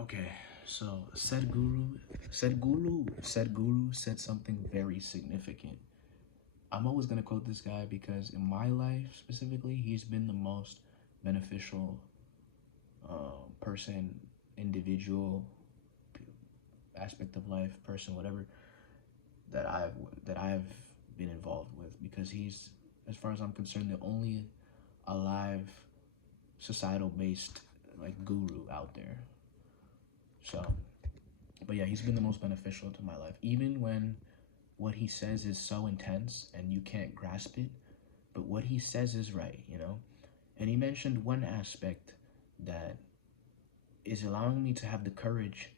Okay, so said guru said something very significant. I'm always gonna quote this guy because in my life specifically, he's been the most beneficial person, individual, aspect of life, person, whatever that I've been involved with, because he's, as far as I'm concerned, the only alive societal based like guru out there. So, but yeah, he's been the most beneficial to my life, even when what he says is so intense and you can't grasp it, but what he says is right, you know? And he mentioned one aspect that is allowing me to have the courage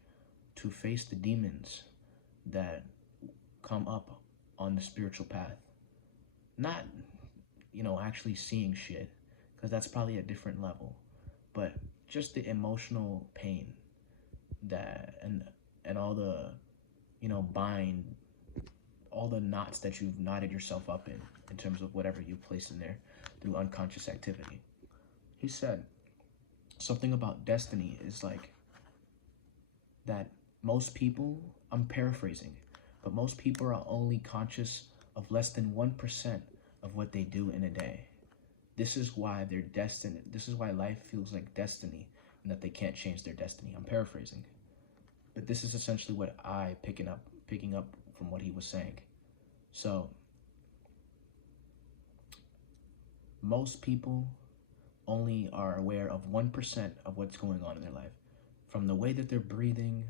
to face the demons that come up on the spiritual path. Not, actually seeing shit, because that's probably a different level, but just the emotional pain that and all the, bind all the knots that you've knotted yourself up in terms of whatever you place in there through unconscious activity. He said something about destiny is like that most people, I'm paraphrasing, but most people are only conscious of less than 1% of what they do in a day. This is why they're destined. This is why life feels like destiny and that they can't change their destiny. I'm paraphrasing. But this is essentially what I picking up from what he was saying. So most people only are aware of 1% of what's going on in their life. From the way that they're breathing,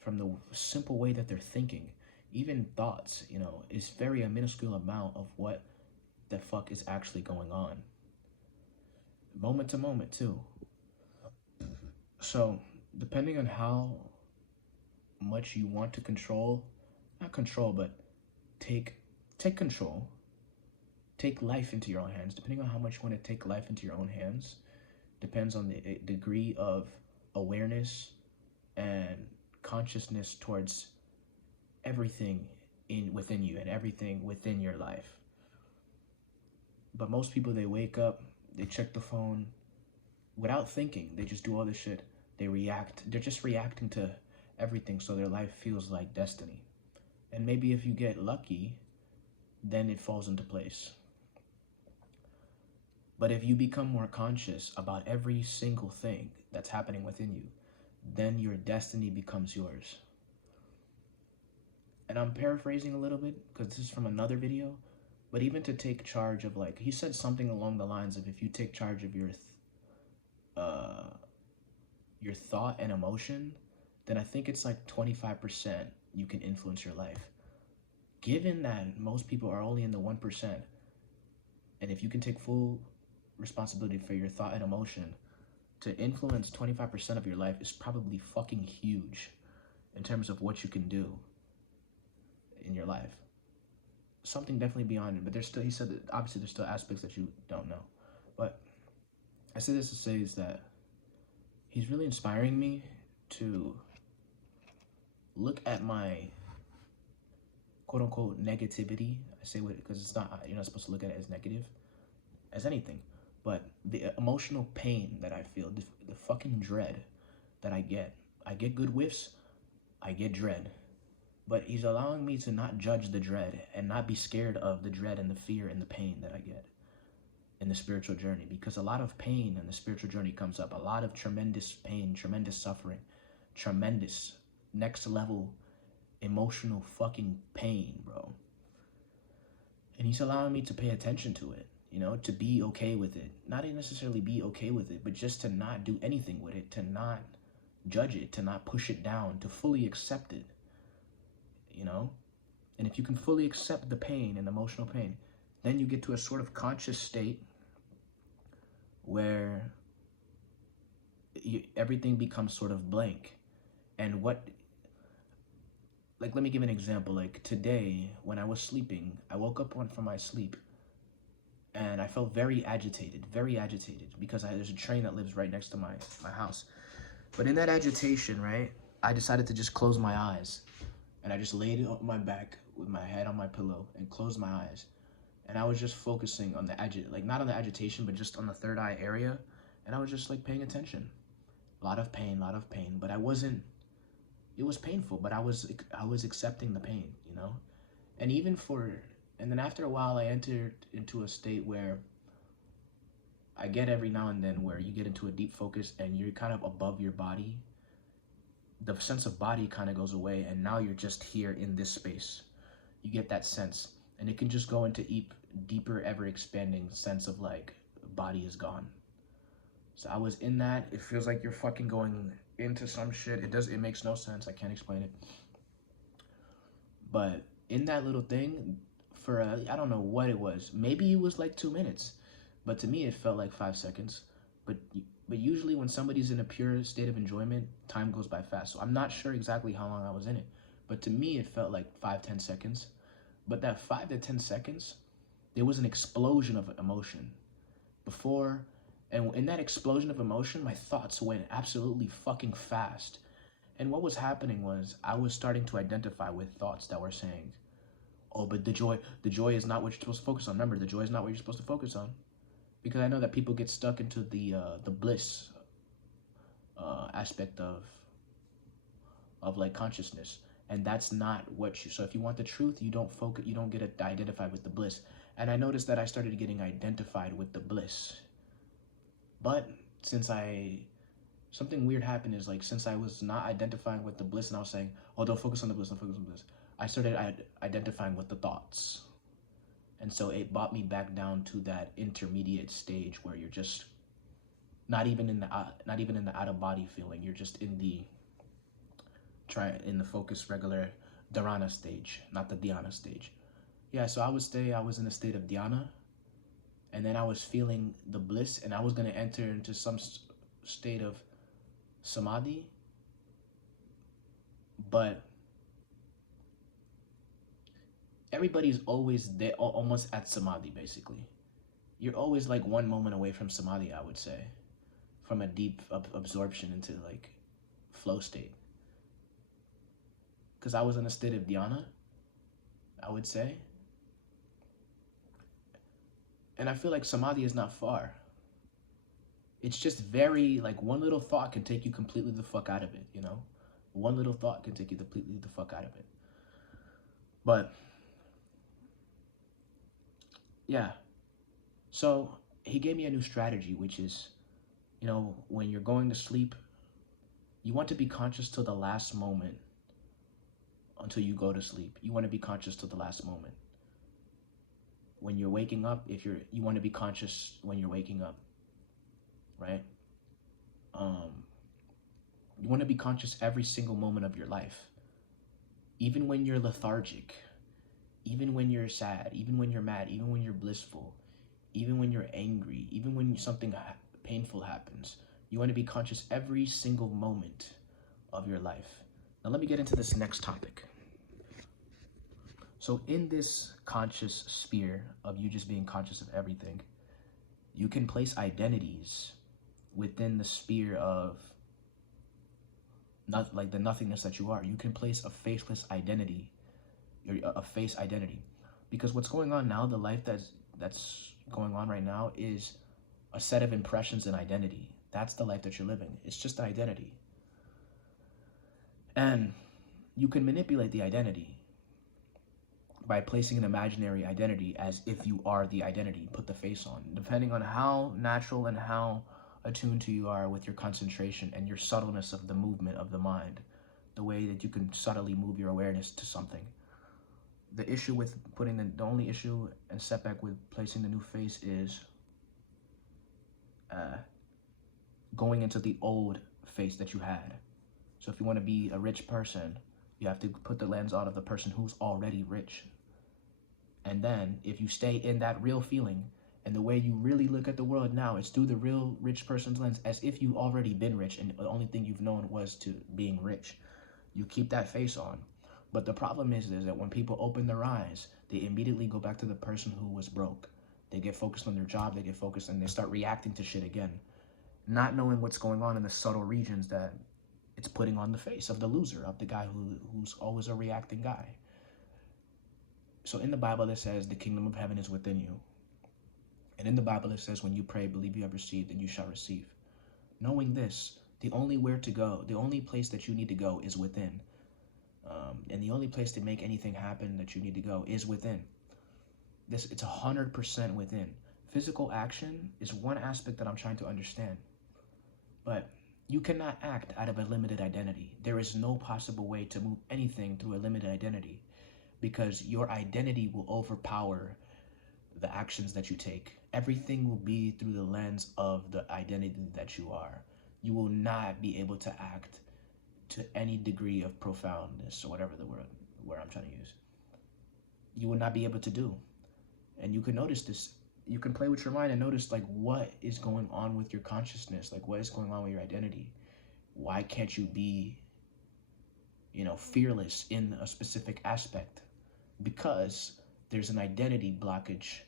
from the simple way that they're thinking, even thoughts, is very a minuscule amount of what the fuck is actually going on. Moment to moment too. So depending on how much you want to control, not control, but take control, take life into your own hands. Depending on how much you want to take life into your own hands, depends on the degree of awareness and consciousness towards everything within you and everything within your life. But most people, they wake up, they check the phone without thinking. They just do all this shit. They react. They're just reacting to everything, so their life feels like destiny. And maybe if you get lucky, then it falls into place. But if you become more conscious about every single thing that's happening within you, then your destiny becomes yours. And I'm paraphrasing a little bit because this is from another video, but even to take charge of, like, he said something along the lines of, if you take charge of your thought and emotion, then I think it's like 25% you can influence your life. Given that most people are only in the 1%, and if you can take full responsibility for your thought and emotion, to influence 25% of your life is probably fucking huge in terms of what you can do in your life. Something definitely beyond it, but there's still, he said that obviously there's still aspects that you don't know. But I say this to say is that he's really inspiring me to look at my quote unquote negativity. I say what, because it's not, you're not supposed to look at it as negative, as anything, but the emotional pain that I feel, the fucking dread that I get good whiffs, I get dread. But he's allowing me to not judge the dread and not be scared of the dread and the fear and the pain that I get in the spiritual journey, because a lot of pain in the spiritual journey comes up, a lot of tremendous pain, tremendous suffering, tremendous next level emotional fucking pain, bro. And he's allowing me to pay attention to it, to be okay with it. Not necessarily be okay with it, but just to not do anything with it, to not judge it, to not push it down, to fully accept it, And if you can fully accept the pain and emotional pain, then you get to a sort of conscious state where everything becomes sort of blank. And let me give an example. Like today, when I was sleeping, I woke up from my sleep and I felt very agitated because there's a train that lives right next to my house. But in that agitation, right, I decided to just close my eyes, and I just laid on my back with my head on my pillow and closed my eyes. And I was just focusing on not on the agitation, but just on the third eye area. And I was just like paying attention. a lot of pain, but I wasn't, it was painful, but I was accepting the pain, you know? And even for, and then after a while, I entered into a state where I get every now and then where you get into a deep focus and you're kind of above your body. The sense of body kind of goes away, and now you're just here in this space. You get that sense, and it can just go into deeper, ever expanding sense of like body is gone. So I was in that. It feels like you're fucking going into some shit. It makes no sense. I can't explain it. But in that little thing, for I don't know what it was. Maybe it was like 2 minutes, but to me it felt like 5 seconds. But but usually when somebody's in a pure state of enjoyment, time goes by fast. So I'm not sure exactly how long I was in it, but to me it felt like 5-10 seconds. But that 5 to 10 seconds, there was an explosion of emotion before, and in that explosion of emotion, my thoughts went absolutely fucking fast. And what was happening was I was starting to identify with thoughts that were saying, "Oh, but the joy is not what you're supposed to focus on. Remember, the joy is not what you're supposed to focus on." Because I know that people get stuck into the bliss aspect of like consciousness, and that's not what you. So if you want the truth, you don't focus. You don't get identified with the bliss. And I noticed that I started getting identified with the bliss. But since something weird happened is like, since I was not identifying with the bliss and I was saying, oh, don't focus on the bliss, don't focus on the bliss, I started identifying with the thoughts. And so it brought me back down to that intermediate stage where you're just not even in the out of body feeling. You're just in the focus regular dharana stage, not the dhyana stage. Yeah, so I was in a state of dhyana, and then I was feeling the bliss, and I was going to enter into some state of samadhi, but everybody's always there, almost at samadhi, basically. You're always like one moment away from samadhi, I would say, from a deep absorption into like flow state. Because I was in a state of dhyana, I would say. And I feel like samadhi is not far. It's just very, like, one little thought can take you completely the fuck out of it, you know? One little thought can take you completely the fuck out of it. But, yeah. So, he gave me a new strategy, which is, you know, when you're going to sleep, you want to be conscious till the last moment until you go to sleep. You want to be conscious till the last moment. When you're waking up, you want to be conscious when you're waking up, right? You want to be conscious every single moment of your life. Even when you're lethargic, even when you're sad, even when you're mad, even when you're blissful, even when you're angry, even when something painful happens, you want to be conscious every single moment of your life. Now let me get into this next topic. So in this conscious sphere of you just being conscious of everything, you can place identities within the sphere of not like the nothingness that you are. You can place a faceless identity, a face identity, because what's going on now, the life that's going on right now, is a set of impressions and identity. That's the life that you're living. It's just an identity, and you can manipulate the identity by placing an imaginary identity as if you are the identity. Put the face on, depending on how natural and how attuned to you are with your concentration and your subtleness of the movement of the mind, the way that you can subtly move your awareness to something. The issue with the only issue and setback with placing the new face is going into the old face that you had. So if you want to be a rich person, you have to put the lens on of the person who's already rich. And then if you stay in that real feeling, and the way you really look at the world now is through the real rich person's lens, as if you've already been rich and the only thing you've known was to being rich. You keep that face on. But the problem is that when people open their eyes, they immediately go back to the person who was broke. They get focused on their job, they get focused, and they start reacting to shit again, not knowing what's going on in the subtle regions that it's putting on the face of the loser, of the guy who's always a reacting guy. So in the Bible it says the kingdom of heaven is within you. And in the Bible it says when you pray, believe you have received and you shall receive. Knowing this, The only where to go, the only place that you need to go is within. And the only place to make anything happen that you need to go is within. It's 100% within. Physical action is one aspect that I'm trying to understand. But you cannot act out of a limited identity. There is no possible way to move anything through a limited identity, because your identity will overpower the actions that you take. Everything will be through the lens of the identity that you are. You will not be able to act to any degree of profoundness, or whatever the word I'm trying to use. You will not be able to do. And you can notice this. You can play with your mind and notice, like, what is going on with your consciousness? Like, what is going on with your identity? Why can't you be, fearless in a specific aspect? Because there's an identity blockage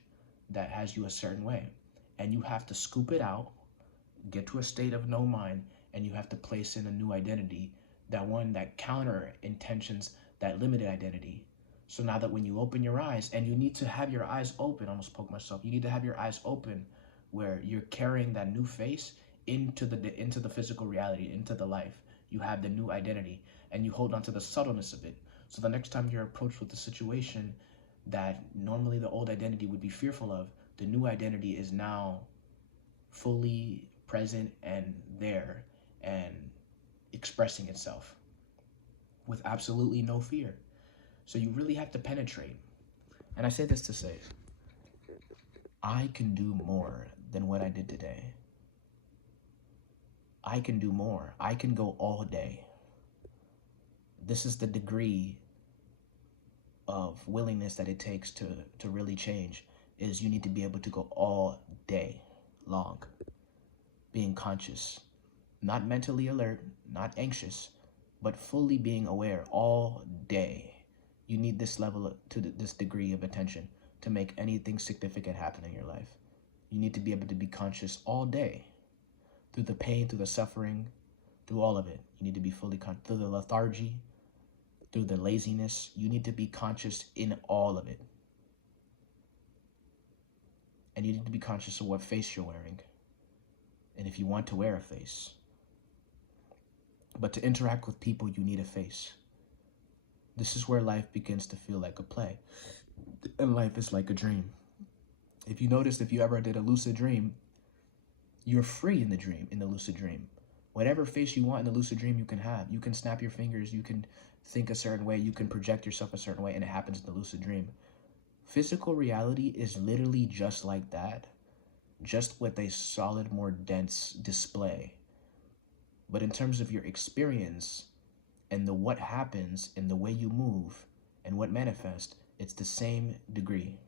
that has you a certain way. And you have to scoop it out, get to a state of no mind, and you have to place in a new identity, that counter intentions that limited identity. So now that when you open your eyes, and you need to have your eyes open, I almost poked myself, you need to have your eyes open where you're carrying that new face into the physical reality, into the life. You have the new identity, and you hold on to the subtleness of it. So the next time you're approached with a situation that normally the old identity would be fearful of, the new identity is now fully present and there and expressing itself with absolutely no fear. So you really have to penetrate. And I say this to say, I can do more than what I did today. I can do more. I can go all day. This is the degree of willingness that it takes to really change, is you need to be able to go all day long, being conscious, not mentally alert, not anxious, but fully being aware all day. You need this level this degree of attention to make anything significant happen in your life. You need to be able to be conscious all day, through the pain, through the suffering, through all of it. You need to be fully conscious, through the lethargy, through the laziness. You need to be conscious in all of it. And you need to be conscious of what face you're wearing, and if you want to wear a face. But to interact with people, you need a face. This is where life begins to feel like a play, and life is like a dream. If you notice, if you ever did a lucid dream, you're free in the lucid dream. Whatever face you want in the lucid dream, you can have. You can snap your fingers, you can think a certain way, you can project yourself a certain way, and it happens in the lucid dream. Physical reality is literally just like that, just with a solid, more dense display. But in terms of your experience, and the what happens, and the way you move, and what manifests, it's the same degree.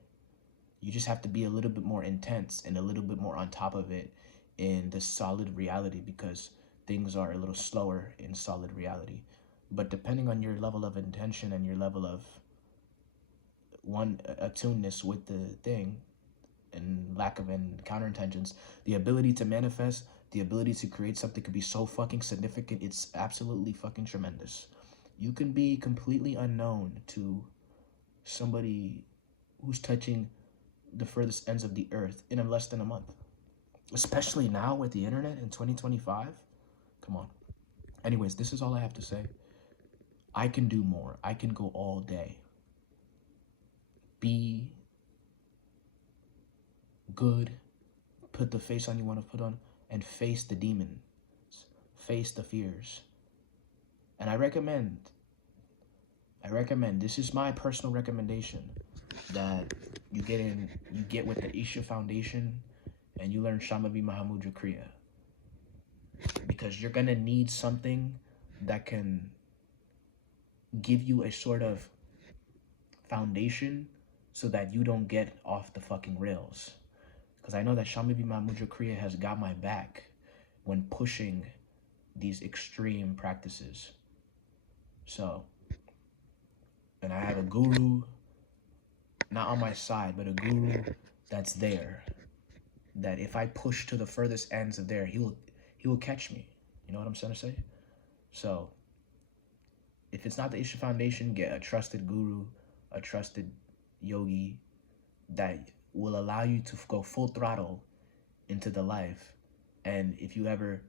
You just have to be a little bit more intense and a little bit more on top of it in the solid reality, because things are a little slower in solid reality. But depending on your level of intention and your level of attuneness with the thing, and lack of counter intentions, the ability to manifest, the ability to create something could be so fucking significant. It's absolutely fucking tremendous. You can be completely unknown to somebody who's touching the furthest ends of the earth in less than a month. Especially now with the internet in 2025. Come on. Anyways, this is all I have to say. I can do more. I can go all day. Be good. Put the face on you want to put on, and face the demons. Face the fears. And I recommend, this is my personal recommendation, that you get with the Isha Foundation and you learn Shamavi Mahamudra Kriya. Because you're going to need something that can give you a sort of foundation so that you don't get off the fucking rails. Because I know that Shamavi Mahamudra Kriya has got my back when pushing these extreme practices. So, and I have a guru, not on my side, but a guru that's there, that if I push to the furthest ends of there, he will catch me. You know what I'm trying to say? So, if it's not the Isha Foundation, get a trusted guru, a trusted yogi that will allow you to go full throttle into the life. And if you ever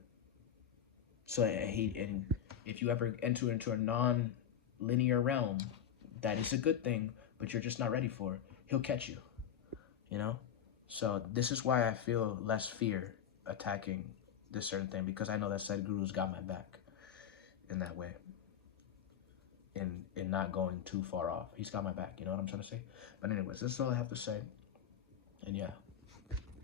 So and if you ever enter into a non-linear realm, that is a good thing, but you're just not ready for it. He'll catch you, you know. So this is why I feel less fear attacking this certain thing, because I know that Sadhguru's got my back in that way, in not going too far off. He's got my back. You know what I'm trying to say? But anyways, this is all I have to say. And yeah.